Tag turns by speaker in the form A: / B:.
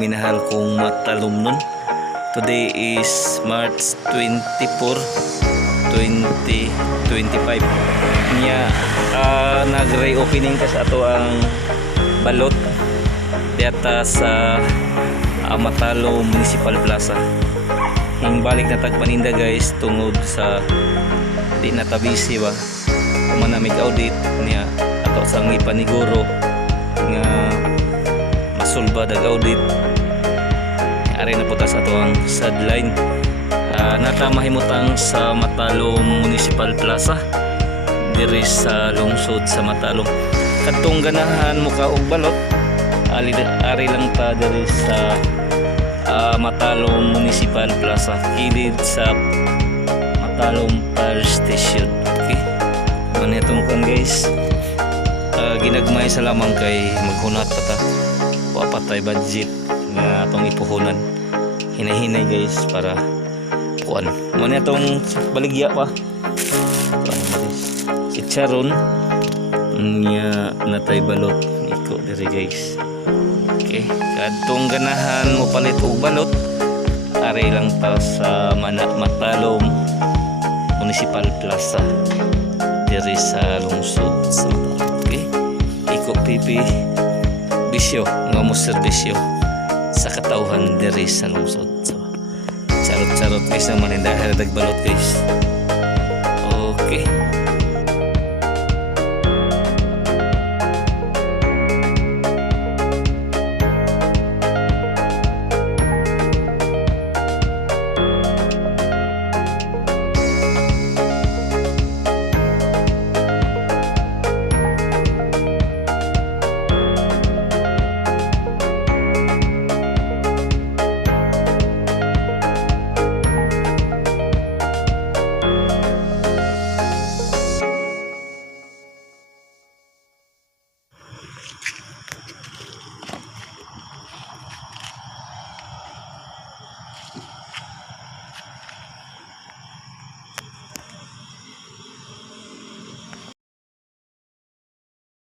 A: minahal kong matalom nun. Today is March 24, 2025. Niya, ah, nag-reopening ka sa ato ang balot data sa Matalo Municipal Plaza. Yung balik na tagpaninda guys tungod sa di natabisi ba manamig audit niya ato sa mga paniguro nga masulba dag audit ari na putas ato ang sideline. Uh, nata mahimutang sa Matalom Municipal Plaza diri sa lungsod sa Matalom kadtong ganahan mo ka og balot ali ari lang ta diri sa ah, Matalom Municipal Plaza kilid sa Matalom Fire Station. Okay? Ano itong kan guys? Ah, ginagmay sa lamang kay maghunat pa ta. Wapatay budget nga atong ipuhunan. Hinahinay guys para kuan. Mo na itong baligya pa. Guys. Si Charon niya natay balot. Iko diri guys. Okay kadtong ganahan mo palit og balot. Ari lang ta sa mana matalom municipal plaza diri sa lungsod. Sa okay iko pipi bisyo nga mo serbisyo katawhan diri sa lungsod. So charot charot guys naman hindi dagbalot guys. Okay